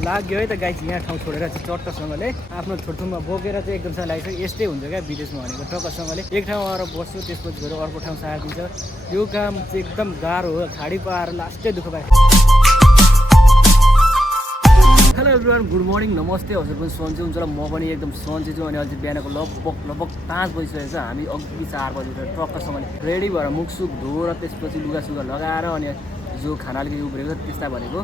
लाग्यो है त गाइस यहाँ ठाउँ छोडेर चाहिँ चट्टसँगले आफ्नो छोटुमा बोकेर चाहिँ एकदमसँग लागिसक्यो। यस्तै हुन्छ क्या विदेशमा भनेको, टक्कसँगले एक ठाउँ आएर बस्छु त्यसपछि गएर अर्को ठाउँ सारिदिन्छ। यो काम चाहिँ एकदम गाह्रो हो, खाडी पाएर लास्टै दुःख पाए। हेलो एभ्रिवान, गुड मर्निङ, नमस्ते। हजुर पनि सन्चै हुन्छ र म पनि एकदम सन्चै छु। अनि अहिले बिहानको लगभग 5 बजिसकेको छ। हामी अघि 4 बजी उठेर टक्कसँगले रेडी भएर मुखसुख धोएर त्यसपछि लुगासुगा लगाएर अनि जो खाना अलिकति उब्रेको छ त्यसलाई भनेको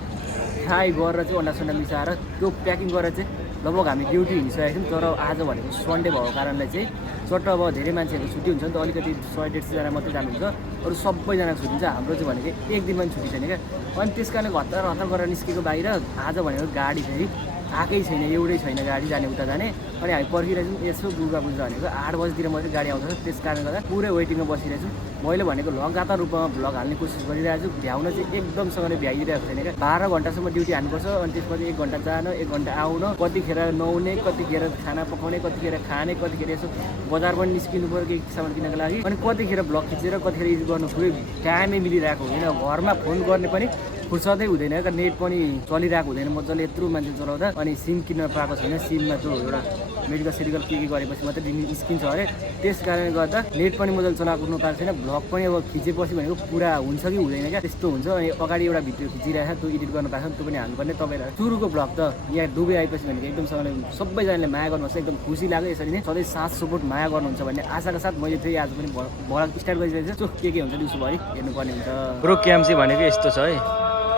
फ्राई गरेर चाहिँ अन्डा मिसाएर त्यो प्याकिङ गरेर चाहिँ लगभग हामी ड्युटी हिँडिसकेको थियौँ। तर आज भनेको सन्डे भएको कारणले चाहिँ चट्ट अब धेरै मान्छेहरूको छुट्टी हुन्छ नि त, अलिकति 100-150जना मात्रै जानुहुन्छ, अरू सबैजनाको छुट्टी हुन्छ। हाम्रो चाहिँ भनेको एक दिन पनि छुट्टी छैन क्या। अनि त्यस कारणले हतार गरेर निस्केको बाहिर। आज भनेको गाडी फेरि आएकै छैन, एउटै छैन गाडी जाने उता जाने। अनि हामी पर्खिरहेछौँ, यसो दुर्गा पूजा भनेको 8 बजीतिर मात्रै गाडी आउँछ। त्यस कारणले गर्दा पुरै वेटिङमा बसिरहेछु। मैले भनेको लगातार रूपमा भ्लग हाल्ने कोसिस गरिरहेको छु। भ्याउन चाहिँ एकदमसँगले भ्याइदिरहेको छैन क्या। 12 घन्टासम्म ड्युटी हाल्नुपर्छ, अनि त्यसपछि 1 घन्टा जान 1 घन्टा आउन, कतिखेर नुहाउने, कतिखेर खाना पकाउने, कतिखेर खाने, कतिखेर यसो बजार पनि निस्किनु पऱ्यो केही सामान किन्नको लागि। अनि कतिखेर भ्लग खिचेर कतिखेर एडिट गर्नु पुरै टाइमै मिलिरहेको हुँदैन। घरमा फोन गर्ने पनि फुर्सदै हुँदैन क्या, नेट पनि चलिरहेको हुँदैन मजाले यत्रो मान्छे चलाउँदा। अनि सिम किन्न पाएको छैन, सिममा त्यो एउटा मेडिकल के गरेपछि मात्रै निस्किन्छ अरे। त्यस कारणले गर्दा नेट पनि मजाले चलाउनु पाएको छैन। भ्लग पनि अब खिचेपछि भनेको पुरा हुन्छ कि हुँदैन क्या, त्यस्तो हुन्छ। अनि अगाडि एउटा भिडियो खिचिरहेको छ, त्यो एडिट गर्नु पाएको छ, त्यो पनि हाल्नुपर्ने। तपाईँलाई सुरुको भ्लग त यहाँ डुबे आएपछि भनेको एकदमसँगले सबैजनाले माया गर्नुहुन्छ, एकदम खुसी लाग्यो। यसरी नै सधैँ साथ सपोर्ट माया गर्नुहुन्छ भन्ने आशाका साथ मैले फेरि आज पनि भ्लग स्टार्ट गरिसकेको छु। के हुन्छ दिउँसोभरि हेर्नुपर्ने हुन्छ। प्रो क्याम्प चाहिँ भनेको यस्तो छ है,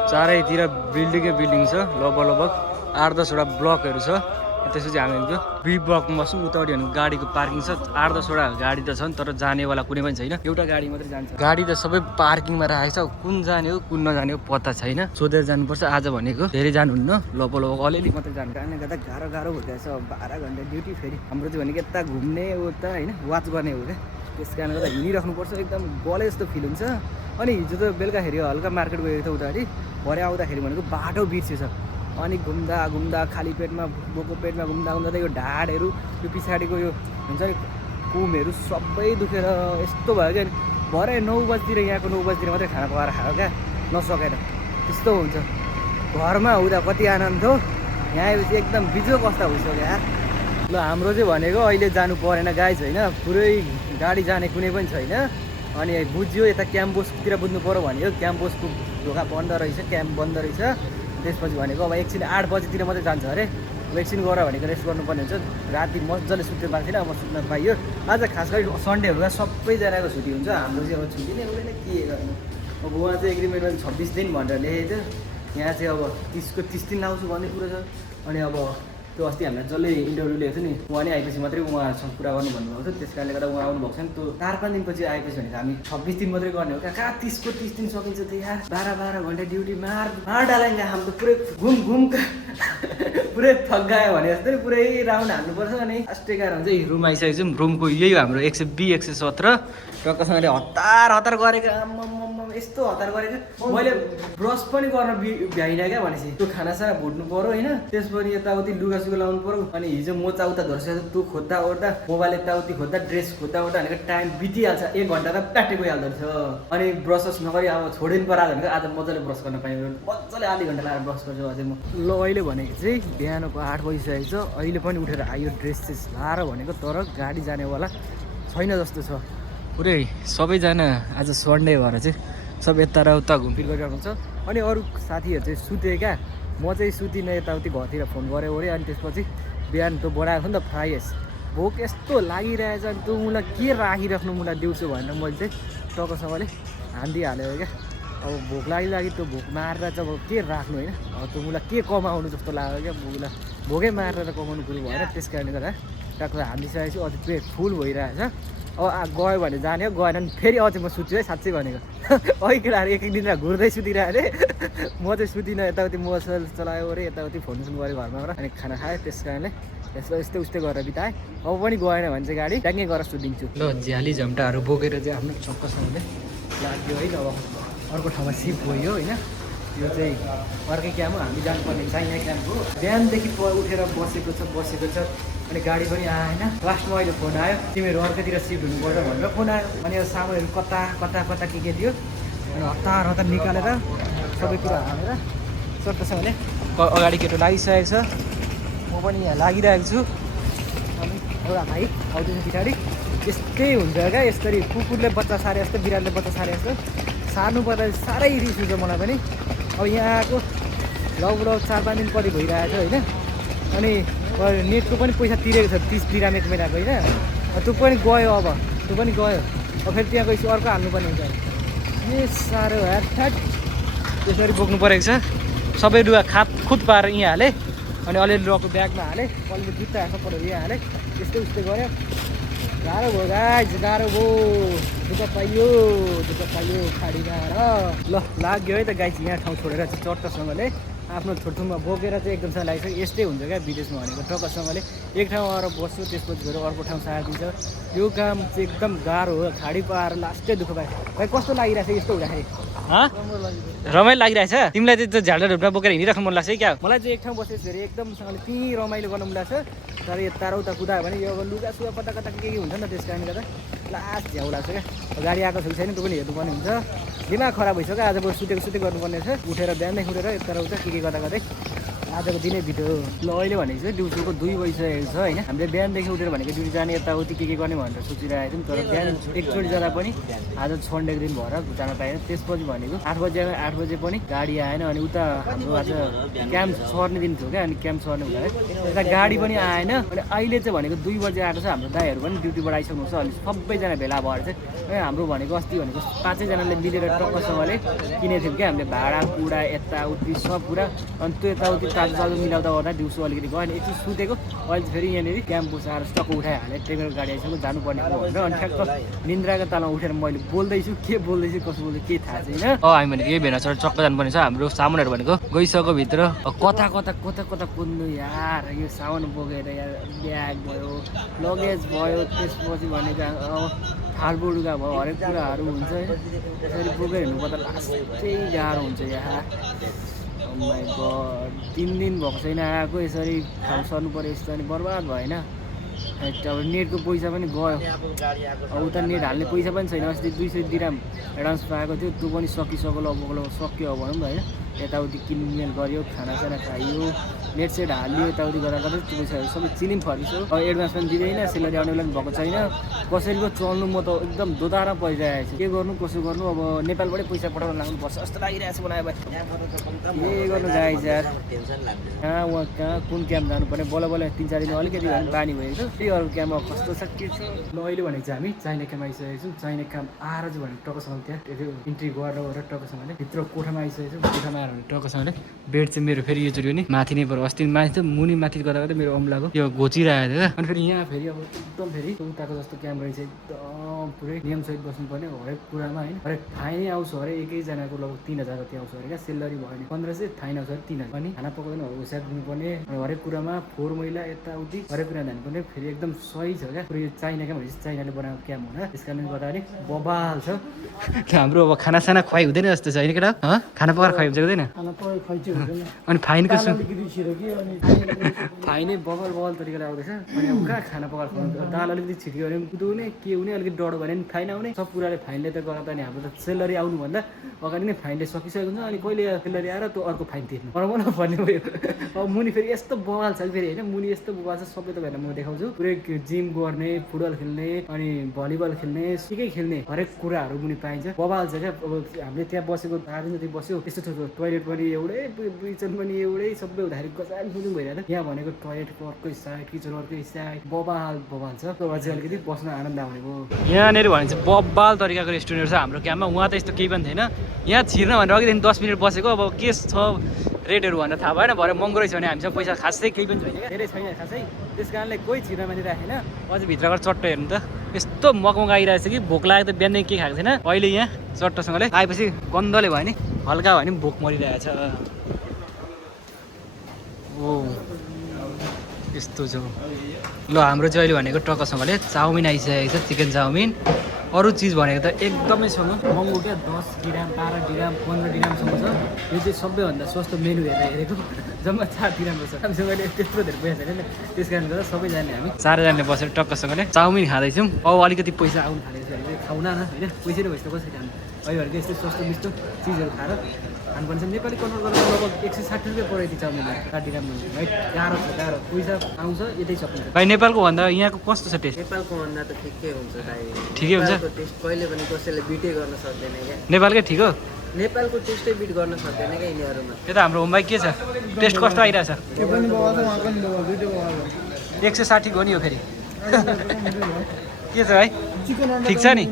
चारैतिर बिल्डिङ छ, लगभग 8-10 वटा ब्लकहरू छ। त्यसपछि हामी बी ब्लकमा बस्छौँ। उतापट्टि भने गाडीको पार्किङ छ, 8-10 वटा गाडी त छन्, तर जानेवाला कुनै पनि छैन। एउटा गाडी मात्रै जान्छ। गाडी त सबै पार्किङमा राखेको छ, कुन जाने हो कुन नजाने हो पत्ता छैन। सोधेर जानुपर्छ। आज भनेको धेरै जानुहुन्न, लगभग अलिअलि मात्रै जानु कारणले गर्दा गाह्रो भइरहेछ। 12 घन्टा ड्युटी, फेरि हाम्रो चाहिँ भनेको यता घुम्ने उता होइन वाच गर्ने हो क्या। त्यस कारणले गर्दा हिँडिराख्नुपर्छ, एकदम गले जस्तो फिल हुन्छ। अनि हिजो त बेलुकाखेरि हल्का मार्केट गएको थियो उतापट्टि, भरे आउँदाखेरि भनेको बाटो बिर्सेछ। अनि घुम्दा खाली पेटमा बोको पेटमा घुम्दा त यो ढाडहरू, यो पछाडिको यो हुन्छ नि कुमहरू सबै दुखेर यस्तो भयो क्या। भरे 9 बजीतिर यहाँको 9 बजीतिर मात्रै खाना पकाएर खायो क्या, नसकेर। त्यस्तो हुन्छ। घरमा हुँदा कति आनन्द हो, यहाँ आएपछि एकदम बिजोक अवस्था भइसक्यो यार। ल हाम्रो चाहिँ भनेको अहिले जानु परेन गाइज होइन, पुरै गाडी जाने कुनै पनि छैन। अनि बुझ्यो यता क्याम्पसतिर बुझ्नु पऱ्यो भनेको क्याम्पसको ढोका बन्द रहेछ, क्याम्प बन्द रहेछ। त्यसपछि भनेको अब एकछिन 8 बजीतिर मात्रै जान्छ अरे। एकछिन गएर भनेको रेस्ट गर्नुपर्ने हुन्छ। राति मजाले सुत्नु पाएको थिएन, अब सुत्न पाइयो। आज खास गरी सन्डे हो, सबैजनाको छुट्टी हुन्छ। हाम्रो चाहिँ अब छुट्टी नै हुँदैन, के गर्नु। अब उहाँ चाहिँ एग्रिमेन्टमा 26 दिन भनेर लेखेको थियो, यहाँ चाहिँ अब 30 दिन लाउँछु भन्ने कुरो छ। अनि अब त्यो अस्ति हामीलाई जसले इन्टरभ्यू लिएको थियो नि, उहाँ नै आएपछि मात्रै उहाँसँग कुरा गर्नु भन्नुभएको थियो। त्यस कारणले गर्दा उहाँ आउनुभएको छ नि। त्यो 4-5 दिनपछि आएपछि भनेको हामी 26 दिन मात्रै गर्ने हो क्या। कहाँ 30 दिन सकिन्छ त यार। 12 घन्टा ड्युटी मार डालेंगे हामी त, पुरै घुम पुरै थगायो भने जस्तो नि, पुरै राउन्ड हाल्नुपर्छ। अनि अस्ति कारण चाहिँ रुम आइसकेको छौँ। रुमको यही हो हाम्रो 120 117। टक्कसँगले हतार गरेको, आम्म यस्तो हतार गरेको। मैले ब्रस पनि गर्न भ्याइनँ क्या। भनेपछि त्यो खानासाना भुट्नु पऱ्यो होइन, त्यसपछि यताउति लुगासुगा लाउनु पऱ्यो। अनि हिजो मोचा उता धर्छ, त्यो खोज्दा ओर्दा मोबाइल यताउति खोज्दा ड्रेस खोज्दा ओर्दा भनेको टाइम बितिहाल्छ। 1 घन्टा त प्याट्टै गइहाल्दो रहेछ। अनि ब्रस नगरी अब छोडिनु पर्यो भनेको आज मजाले ब्रस गर्न पाएँ। मजाले आधी घन्टा लगाएर ब्रस गर्छु अझै म। ल अहिले भनेको चाहिँ बिहानको 8 बजिसकेको छ। अहिले पनि उठेर आयो ड्रेस चाहिँ लाएर भनेको, तर गाडी जानेवाला छैन जस्तो छ। पुरै सबैजना आज सन्डे भएर चाहिँ सब यता र उता घुमफिर गरिरहेको छ। अनि अरू साथीहरू चाहिँ सुते क्या, म चाहिँ सुतिनँ, यताउति घरतिर फोन गरेँ ओरेँ। अनि त्यसपछि बिहान त्यो बनाएको थियो नि त फ्राई राइस, भोक यस्तो लागिरहेछ। अनि त्यो मलाई के राखिराख्नु मलाई दिउँसो भनेर मैले चाहिँ टक्कसँगले हानिदिइहालेँ क्या। अब भोक लागि त्यो भोक मारेर चाहिँ अब के राख्नु होइन, अब त्यो मलाई के कमाउनु जस्तो लाग्यो क्या। मलाई भोकै मारेर कमाउनु कुरो भएन। त्यस कारणले गर्दा टक्क हानिदिइसकेपछि अझै पेट फुल भइरहेछ। अब गयो भने जाने हो, गएन भने फेरि अझै म सुत्छु है, साँच्चै भनेको। अघि केटाहरू एक दिन घुर्दै सुतिरहेको अरे, म चाहिँ सुतिनँ। यताउति मोबाइल चलायो अरे, यताउति फोन गऱ्यो घरमा गएर। अनि खाना खाएँ, त्यस कारणले यस्तो उस्तै गरेर बिताएँ। अब पनि गएन भने चाहिँ गाडी ट्याङ्गै गरेर सुतिदिन्छु। ल झ्याली झम्टाहरू बोकेर चाहिँ आफ्नो चक्कसँगले लाग्यो है। अब अर्को ठाउँमा सिफ्ट गयो होइन। यो चाहिँ अर्कै क्याम्प हो, हामी जानुपर्ने चाइना क्याम्प हो। बिहानदेखि उठेर बसेको छ। अनि गाडी पनि आएन। लास्टमा अहिले फोन आयो, तिमीहरू अर्कैतिर सिफ्ट हुनुपर्छ भनेर फोन आयो। अनि अब सामानहरू कता के थियो, अनि हतार निकालेर सबै कुरा हालेर चट्टसँगले अगाडि केटो लागिसकेको छ, म पनि यहाँ लागिरहेको छु। अनि एउटा भाइ आउँदैछ पछाडि। यस्तै हुन्छ क्या, यसरी कुकुरले बच्चा सारे जस्तो, बिरालोले बच्चा सारे जस्तो सार्नु पर्दा साह्रै रिस हुन्छ मलाई पनि। अब यहाँ आएको लगभग 4-5 दिन पछि भइरहेको छ होइन। अनि नेटको पनि पैसा तिरेको छ 30 दिराम एक महिनाको होइन। त्यो पनि गयो, अब त्यो पनि गयो। अब फेरि त्यहाँ गएपछि अर्को हाल्नुपर्ने हुन्छ। ए साह्रो यार, ठ्याट त्यसरी बोक्नु परेको छ। सबै लुगा खुद पारेर यहाँ हालेँ। अनि अलिअलि लुगाको ब्यागमा हालेँ, अलिअलि जुत्ता सबैहरू यहाँ हालेँ। त्यस्तै उस्तै गऱ्यो। गाह्रो भयो गाइज, गाह्रो भयो। दुःख पाइयो खाडीमा र लाग्यो है त गाइज। यहाँ ठाउँ छोडेर चाहिँ चट्टसँगले आफ्नो छुट्टुमा बोकेर चाहिँ एकदमसँग लागिसक्यो। यस्तै हुन्छ क्या विदेशमा भनेको, टक्कसँगले एक ठाउँ आएर बस्यो, त्यसपछि गएर अर्को ठाउँ सारिदिन्छ। यो काम चाहिँ एकदम गाह्रो हो। खाडी पाएर लास्टै दुःख पायो भाइ। कस्तो लागिरहेको छ यस्तो हुँदाखेरि? रमाइलो लागिरहेछ तिमीलाई? चाहिँ त्यो झाल्डा ढुप्पा बोकेर हिँडिराख्नु मन लाग्छ है क्या? मलाई चाहिँ एक ठाउँ बसेपछि फेरि एकदमसँगले त्यहीँ रमाइलो गर्नु मन लाग्छ। तर यता र उता कुदायो भने यो लुगा सुगा कता कता के हुन्छ नि त, त्यस कारणले गर्दा लास्ट झ्याउ लाग्छ क्या। गाडी आएको छ कि छैन त्यो पनि हेर्नुपर्ने हुन्छ। दिमाग खराब भइसक्यो। आज बरु सुतेको गर्नुपर्ने छ। उठेर बिहानै उठेर यता र उता के गर्दा गर्दै आजको दिनै बित्यो। ल अहिले भनेको चाहिँ दिउँसोको 2 बजिसकेको छ होइन। हामीले बिहानदेखि उठेर भनेको ड्युटी जाने यताउति के गर्ने भनेर सोचिरहेको थियौँ। तर बिहान एकचोटि जाँदा पनि आज सन्डेको दिन भएर जान पाएन। त्यसपछि भनेको 8 बजे पनि गाडी आएन। अनि उता हाम्रो आज क्याम्प सर्ने दिन थियो क्या। अनि क्याम्प सर्ने हुँदा यता गाडी पनि आएन। अनि अहिले चाहिँ भनेको 2 बजे आएको छ। हाम्रो दाइहरू पनि ड्युटीबाट आइसक्नु छ। अनि सबैजना भेला भएर चाहिँ हाम्रो भनेको अस्ति भनेको 5 जनाले मिलेर टक्कसँगले किनेको थियौँ क्या हामीले। भाडा कुडा यताउति सब कुरा। अनि त्यो यताउति चार्ज मिलाउँदा गर्दा दिउँसो अलिकति गयो। अनि एकछिन सुतेको, अहिले फेरि यहाँनिर क्याम्पस आएर स्टक उठाइहालेँ। ट्रेनको गाडी आइसक्यो, जानुपर्ने हो भनेर। अनि ठ्याक्क निन्द्राको तालमा उठेर मैले बोल्दैछु, के बोल्दैछु कसो बोल्दैछु केही थाहा छैन। हामी भनेको यही भेनाचोर चक्क जानुपर्ने छ। हाम्रो सामानहरू भनेको गइसक्यो भित्र। कता कुद्नु यार। यो सामान बोकेर यार ब्याग भयो, लगेज भयो, त्यसपछि भनेको फाल्टु लुगा भयो, हरेक कुराहरू हुन्छ होइन। त्यसरी बोकेर हिँड्नुपर्दा लास्टै गाह्रो हुन्छ यहाँ। माइ गड 3 दिन भएको छैन आएको। यसरी ठाउँ सर्नु पऱ्यो यस्तो। अनि बर्बाद भएन। अब नेटको पैसा पनि गयो। अब उता नेट हाल्ने पैसा पनि छैन। अस्ति 200 दिराम एडभान्स पाएको थियो, त्यो पनि सकिसक्यो। लगभग सक्यो अब भनौँ न होइन। यताउति किनमेल गऱ्यो, खानासाना खाइयो, नेट सेट हालियो, यताउति गर्दा गर्दै त्यो पैसाहरू सबै चिलिम फर्किसक्यो। अब एडभान्स पनि दिँदैन, सेलरी आउने बेला पनि भएको छैन। कसैको चल्नु म त एकदम दोधारा परिरहेको छु। के गर्नु कसो गर्नु? अब नेपालबाटै पैसा पठाउन लाग्नुपर्छ जस्तो लागिरहेको छ मलाई। अब के गर्नु गाइज यार। कहाँ कुन क्याम्प जानुपर्ने? बल्ल 3-4 दिन अलिकति भए पनि बानी भएको छ। त्यही अरू क्याम्पमा कस्तो छ के छ। ल अहिले भनेको चाहिँ हामी चाइना क्याम्प आइसकेको छौँ। चाइना क्याम्प आएर चाहिँ भनेको टक्कसँगले त्यहाँ त्यो इन्ट्री गरेर टक्कसँगले भित्र कोठामा आइसकेको छौँ। कोठामा आएर भने टक्कसँगले बेड चाहिँ मेरो फेरि योचोटि नि माथि नै पऱ्यो। अस्ति माथि त मुनि माथि गर्दा गर्दै मेरो औँलाको त्यो घोचिरहेको थियो क्या। अनि फेरि यहाँ फेरि अब एकदम फेरि उताको जस्तो क्याम्प रहेछ। एकदम पुरै नियमसहित बस्नुपर्ने हरेक कुरामा होइन। हरेक फाइन आउँछ अरे एकैजनाको लगभग 3000 जति आउँछ अरे क्या। सेलरी भयो भने 1500, फाइन आउँछ अरे 3000। अनि खाना पकाउँदैन होसियार दिनुपर्ने। अनि हरेक कुरामा फोहोर मैला यताउति हरेक कुरा जानुपर्ने। फेरि एकदम सही छ क्या। पुरै चाइना क्याम्प भनेपछि चाइनाले बनाएको क्याम्प हुन। त्यस कारणले गर्दाखेरि बबाल छ। हाम्रो अब खानासाना खुवाइ हुँदैन जस्तो छ होइन केटा? खाना पकाएर खुवाइ हुन्छ हुँदैन? अनि फाइनको फाइनै बबल तरिकाले आउँदैछ। अनि अब कहाँ खाना पकाएर खुवाउनु? दाल अलिकति छिट्यो भने पनि कुदाउने, के हुने, अलिकति डढो भने पनि फाइन आउने। सब कुराले फाइनले त गर्दा नि हाम्रो त सेलरी आउनुभन्दा अगाडि नै फाइनले सकिसकेको हुन्छ। अनि कहिले सेलरी आएर त्यो अर्को फाइन तिर्नु पर्ने भयो। अब मुनि फेरि यस्तो बवाल छ फेरि होइन। मुनि यस्तो बवाल छ, सबै तपाईँहरूलाई म देखाउँछु। पुरै जिम गर्ने, फुटबल खेल्ने, अनि भलिबल खेल्ने, सिकै खेल्ने हरेक कुराहरू मुनि पाइन्छ। बवाल छ क्या। अब हामीले त्यहाँ बसेको 8 दिन जति बस्यो। त्यस्तो ठुलो टोइलेट पनि एउटै, किचन पनि एउटै, सबै हुँदाखेरि गजान फुजुङ भइरहेको थियो। यहाँ भनेको टोइलेटको अर्कै साइड, किचन अर्कै साइड, बवाल छ। त्यो चाहिँ अलिकति बस्न आनन्द आउने भयो। यहाँनिर भने चाहिँ बवाल तरिकाको रेस्टुरेन्ट छ हाम्रो क्याम्पमा। उहाँ त यस्तो केही पनि थिएन। यहाँ छिर्न भनेर अघिदेखि 10 मिनट बसेको। अब के छ रेटहरू भनेर थाहा भएन। भरे महँगो रहेछ भने हामीसँग पैसा खासै केही पनि छैन क्या। धेरै छैन खासै। त्यस कारणले कोही छिर्न मानिराखेन। अझै भित्र गएर चट्ट हेर्नु त यस्तो मगमग आइरहेको छ कि भोक लागेको त बिहानै केही खाएको छैन। अहिले यहाँ चट्टसँगले आएपछि गन्धले भयो नि हल्का भयो नि भोक मरिरहेछ। ओ यस्तो छ। ल हाम्रो चाहिँ अहिले भनेको टक्कसँगले चाउमिन आइसकेको छ, चिकन चाउमिन। अरू चिज भनेको त एकदमै छ महँगो क्या। 10 दिराम, 12 दिराम, 15 दिरामसम्म छ। यो चाहिँ सबैभन्दा सस्तो मेनु हेरेको जम्मा 4 दिराम छ। हामीसँग अहिले त्यत्रो धेरै पैसा छैन। त्यस कारणले गर्दा सबैजना हामी 4जनाले बसेर टक्कसँगले चाउमिन खाँदैछौँ। अब अलिकति पैसा आउनु थालेको छ भने खाउन न होइन। पैसा नै भएपछि त कसरी खानु? अहिले भनेको यस्तै सस्तो मिठो चिजहरू खाएर खानुपर्ने छ नेपाली कन्भर्ट गरेर लगभग 160 रुपियाँ परेको छ मैले काटी काम है गाह्रो छ गाह्रो पैसा आउँछ यतै सकिन्छ भाइ नेपालको भन्दा यहाँको कस्तो छ टेस्ट नेपालको भन्दा त ठिकै हुन्छ दाइ ठिकै हुन्छ नेपालको टेस्ट कहिले पनि कसैले बिटै गर्न सक्दैन क्या नेपालकै ठिक हो नेपालको टेस्टै बिट गर्न सक्दैन क्या यिनीहरूमा यता हाम्रो होमबाइक के छ टेस्ट कस्तो आइरहेछ 160 हो नि हो फेरि के छ भाइ ठिक छ नि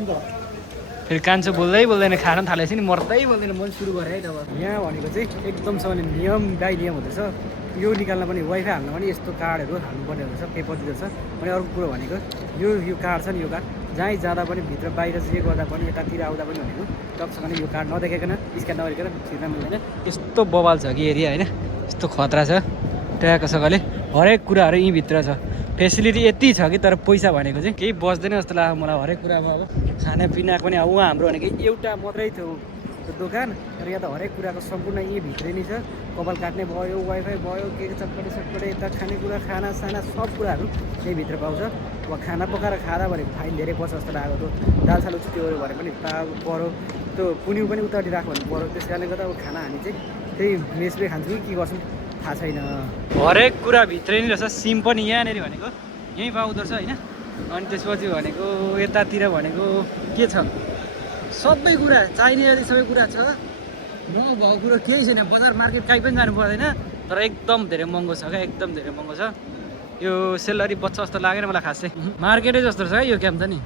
फेरि कान्छो बोल्दै बोल्दैन खान थालेपछि नि मर्दै बोल्दैन मन सुरु गरेँ है तब यहाँ भनेको चाहिँ एकदमसँगले नियम बाई नियम हुँदैछ यो निकाल्न पनि वाइफाई हाल्न पनि यस्तो कार्डहरू हाल्नुपर्ने हुँदैछ पेपर दिँदैछ अनि अर्को कुरो भनेको यो कार्ड छ नि यो कार्ड जहीँ जाँदा पनि भित्र बाहिर जे गर्दा पनि यतातिर आउँदा पनि भनेको टपसँगले यो कार्ड नदेखाइकन स्क्यान नगरिकन छिर्न मिल्दैन यस्तो बवाल छ कि एरिया होइन यस्तो खतरा छ ट्याकसँगले हरेक कुराहरू यहीँभित्र छ फेसिलिटी यति छ कि तर पैसा भनेको चाहिँ केही बच्दैन जस्तो लाग्यो मलाई हरेक कुरामा अब खानापिना पनि अब उहाँ हाम्रो भनेको एउटा मात्रै थियो त्यो दोकान तर यहाँ त हरेक कुराको सम्पूर्ण यहीँ भित्रै नै छ कपाल काट्ने भयो वाइफाई भयो के चटपटे सटपटे यता खानेकुरा खानासाना सब कुराहरू यही भित्र पाउँछ अब खाना पकाएर खाँदा भनेको फाइन धेरै पर्छ जस्तो लाग्यो त्यो दाल साल उच्च त्यो भने पनि पऱ्यो त्यो पुनिउ पनि उतापट्टि राख्नु भन्नु पऱ्यो त्यस कारणले गर्दा अब खाना हामी चाहिँ त्यही मेसमै खान्छौँ कि के गर्छौँ थाहा छैन हरेक कुरा भित्रै नै रहेछ सिम पनि यहाँनिर भनेको यहीँ पाउँदो रहेछ होइन अनि त्यसपछि भनेको यतातिर भनेको के छ सबै कुरा चाहिने जति सबै कुरा छ नभएको कुरो केही छैन बजार मार्केट कहीँ पनि जानु पर्दैन तर एकदम धेरै महँगो छ क्या एकदम धेरै महँगो छ यो सेलरी बच्चा जस्तो लागेन मलाई खासै मार्केटै जस्तो रहेछ क्या यो क्याम्प त नि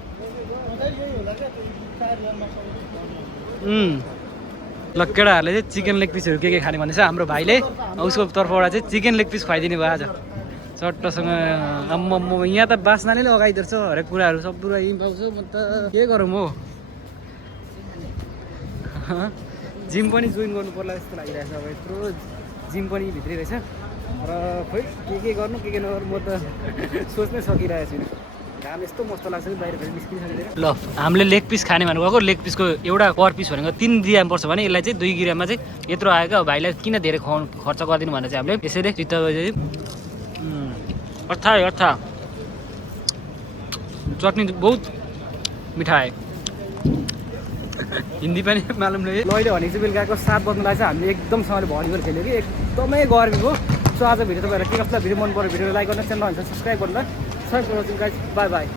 ल केटाहरूले चाहिँ चिकन लेग पिसहरू के खाने भनेछ हाम्रो भाइले उसको तर्फबाट चाहिँ चिकन लेग पिस खुवाइदिने भयो आज चट्टसँग आम्म यहाँ त बास्नाले लगाइदिएको छ हरेक कुराहरू सब कुरा यहीँ पाउँछ म त के गरौँ हो जिम पनि जोइन गर्नु पर्ला जस्तो लागिरहेछ अब यत्रो जिम पनि भित्रै रहेछ र खोइ के गर्नु के नगर्नु म त सोच्नै सकिरहेको छुइनँ घाम यस्तो मस्तो लाग्छ कि बाहिर फेरि निस्किसकेर ल हामीले लेग पिस खाने भनेको लेग पिसको एउटा पर पिस भनेको 3 ग्राम पर्छ भने यसलाई चाहिँ 2 ग्राममा चाहिँ यत्रो आयो क्या भाइलाई किन धेरै खर्च गरिदिनु भनेर चाहिँ हामीले यसरी चित्त अर्था चटनी बहुत मिठा है हिन्दी पनि मालुम नहीं लैले भनेको चाहिँ बेलुकाको 7 बज्नु लाग्छ हामीले एकदमसँगले भलिबल खेल्यो कि एकदमै गर्मी हो सो आज भिडियो तपाईँहरूलाई के कस्तो भिडियो मन पऱ्यो भिडियो लाइक गर्नु च्यानल सब्सक्राइब गर्नु ल बाई बाई